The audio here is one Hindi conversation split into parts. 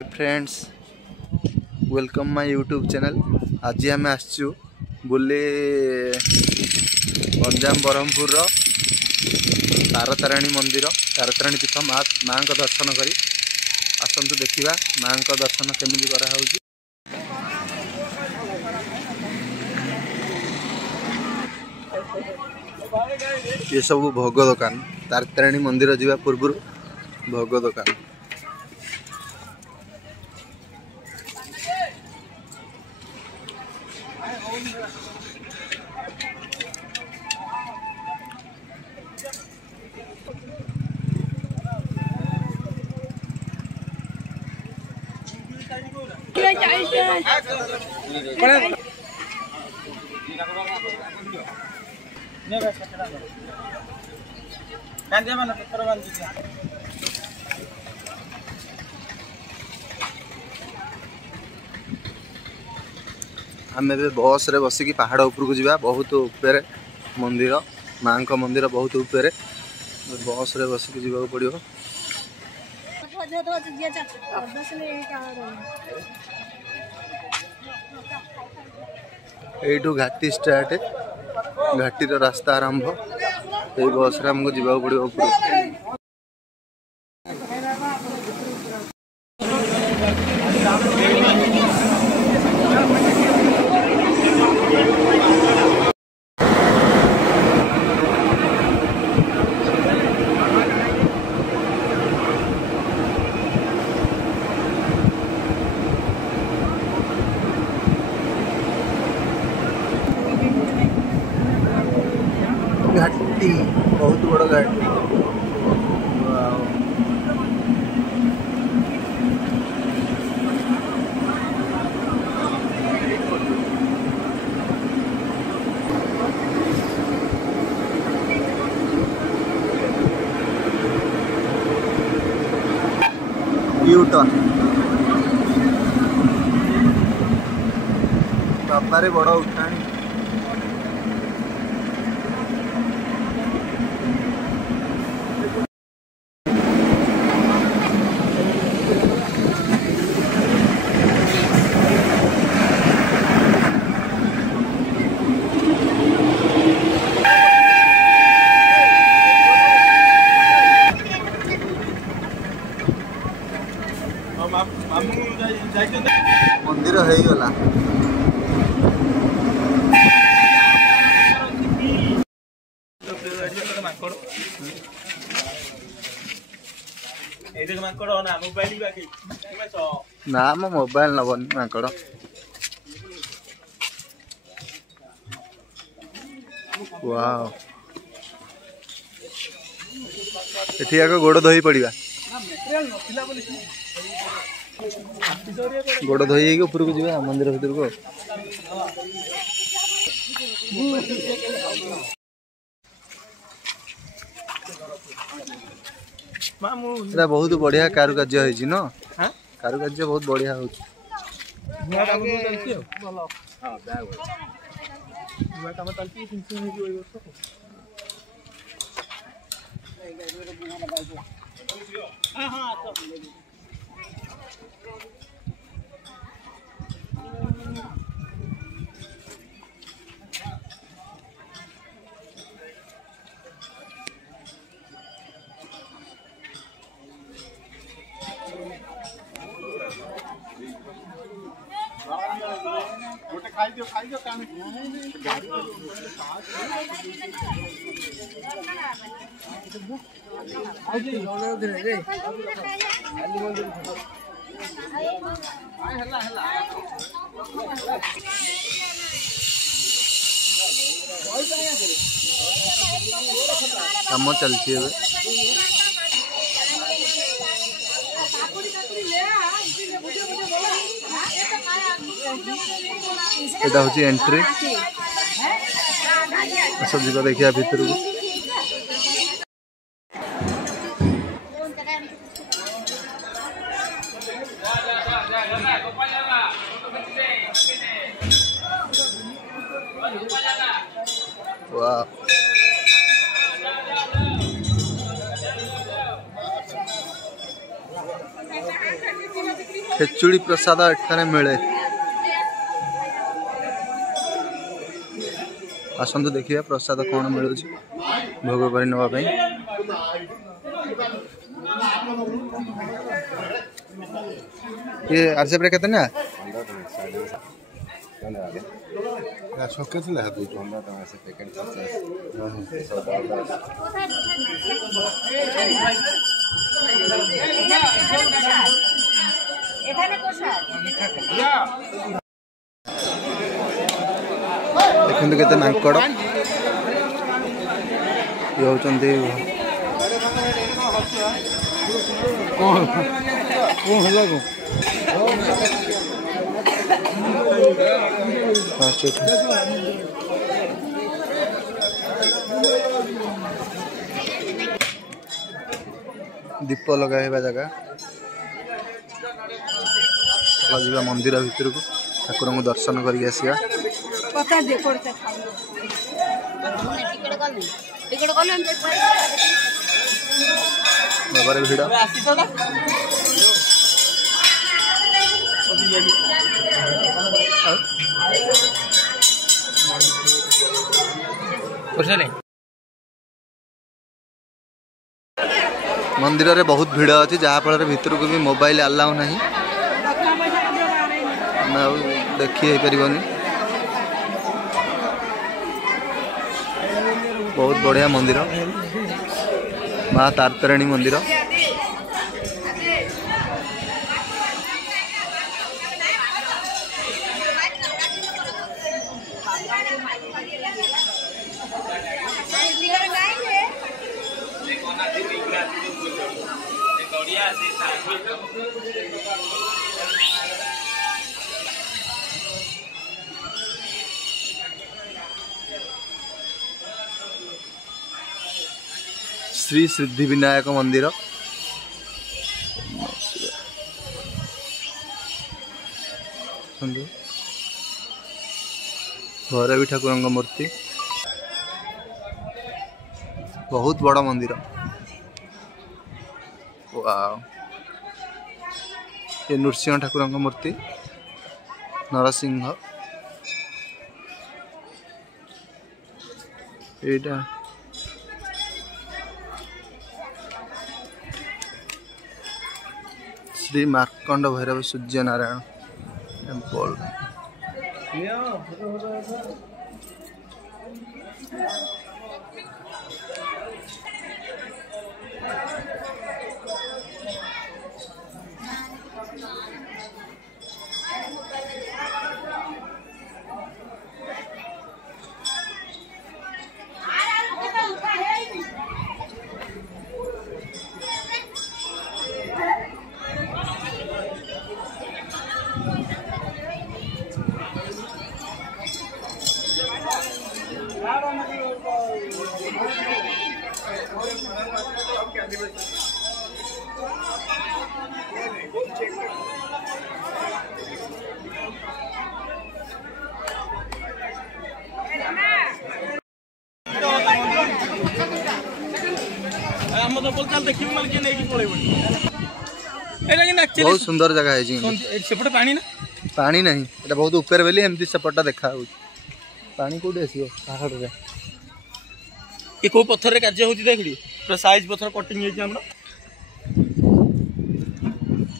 Friends welcome my YouTube channel. आज आम आसचु बुले गंजाम ब्रह्मपुर तारतारिणी मंदिर तारतारिणी पीठ माँ का दर्शन करी आसतु देखा माँ का दर्शन केमी कराऊँ। ये सब भोग दुकान तारतारिणी मंदिर जावा पूर्व भोग दुकान। आम बस रे बसिकी पहाड़ उपरको जा बहुत ऊपर मंदिर माँ का मंदिर बहुत ऊपर बस रे बसिकी जावाक पड़ो। यू घाटी स्टार्ट घाटीर रास्ता आरंभ ये बस रे आमको जावाक पड़ो ऊपर। घाटी बहुत बड़ घाटी यूटर्न बाबारे बड़ उठाणी। मंदिर हो गला ना मो मोबाइल नबन माकड़ वाओ एठी आगे गोड़ धोई पड़िबा गोड़ धोई ऊपर को जा मंदिर भीतर को। बहुत बढ़िया कारुकार्य होइछि न कारुकार्य बहुत बढ़िया हो। काम चलती है एटा होची एंट्री सब जगह देखिया भीतर को। वाह खेचुड़ी प्रसाद एठाने मिले। आसतु देखिए प्रसाद कौन मिलूँ भोग कर नापी। ये आरसेप केते ना देखते केते मांकड़ ये होचंती दीप लगा जगह जा मंदिर भितर को ठाकुर को दर्शन करके आसिया। बाबारे भिड़ मंदिर रे बहुत भीड़ अच्छी जहाँफल भितर को भी मोबाइल अलाउ नहीं देखी पार। बहुत बढ़िया मंदिर माँ तारतारिणी मंदिर। श्री सिद्धि विनायक मंदिर घरे भी ठाकुर मूर्ति बहुत बड़ा मंदिर। वाव ये नृसिंह ठाकुर मूर्ति नरसिंह एटा श्री मार्कंड भैरव सूर्य नारायण टेम्पल। बहुत सुंदर जगह है सेपटे पानी ना पानी नहीं एटा बहुत ऊपर बेली एमती सेपटा देखा पानी कोठी आसीबो पहाड़ रे। ये को पत्थर रे कार्य होती देखली पूरा साइज पत्थर कटिंग हे हमरा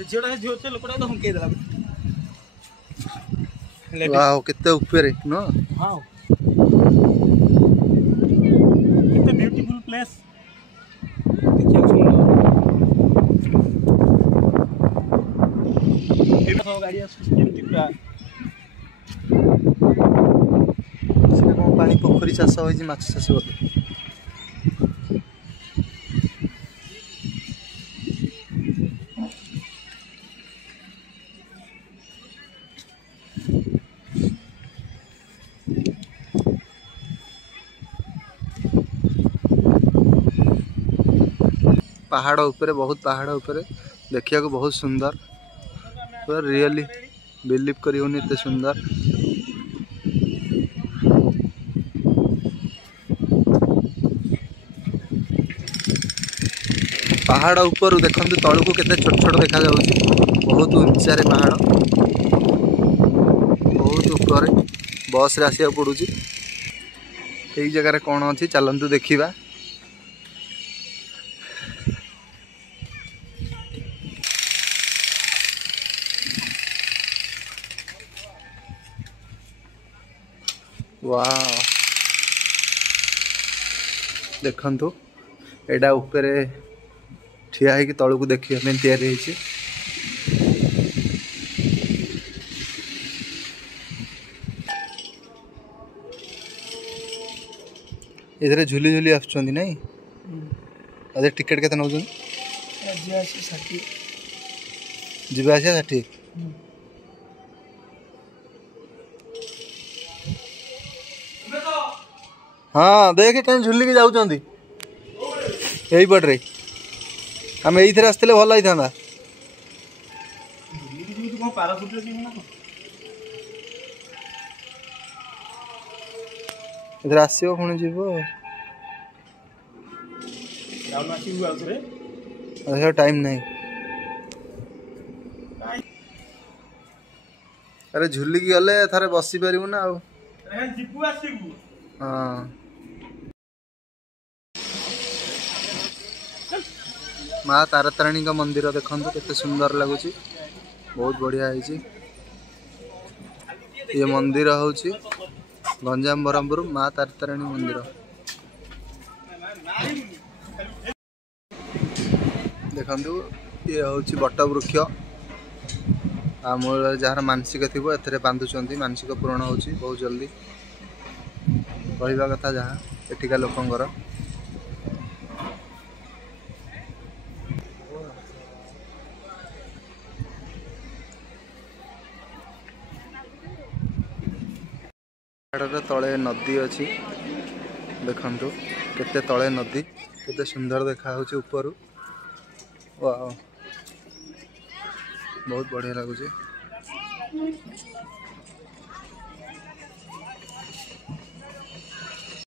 ए जेडा जे होते लोकडा तो हमके देला। वाओ कितने ऊपर है नो। हां कितने ब्यूटीफुल प्लेस देखिए सुंदर गाड़ी केमती पूरा पानी पोखरी चाष हो माछ चाष बोलते पहाड़ ऊपर बहुत पहाड़ ऊपर देखिया को बहुत सुंदर पूरा रियली बिलीव करी होनी इतने सुंदर। पहाड़ ऊपर देखते तलू को केते छोट छोट देखा जाउछि बहुत उच्चारे पहाड़ बहुत ऊपर बस रे आसिया पड़ुची यही जगह कौन अच्छी चलतु देखा वाह देखंतु एडा ऊपर ठिया है कि तलू को देखिए में तैयारी होइछि इधर झुली झुली आसुचंदी नहीं अदे टिकट केते नउछन जीवा आसी 60 हाँ देख कहीं झुलिकी जाऊँगी यही पटे आम ये आसते भल होता इधर आसो पुणी जीव टाइम नहीं अरे झुलिकी गले थे बसी पारू ना हाँ माँ तारातारिणी मंदिर देखो केते सुंदर लगुच बहुत बढ़िया है ये मंदिर हूँ गंजाम ब्रह्मपुर माँ तारातारिणी मंदिर देखु ये हूँ बट वृक्ष आमूल जार मानसिक थी ए बांधुंट मानसिक पूरण हो बहुत जल्दी कहवा कथा जहाँ एठिका लोकंर तले नदी अच्छी देखु केते तले नदी केते सुंदर देखा होची ऊपर वाह बहुत बढ़िया लगुच।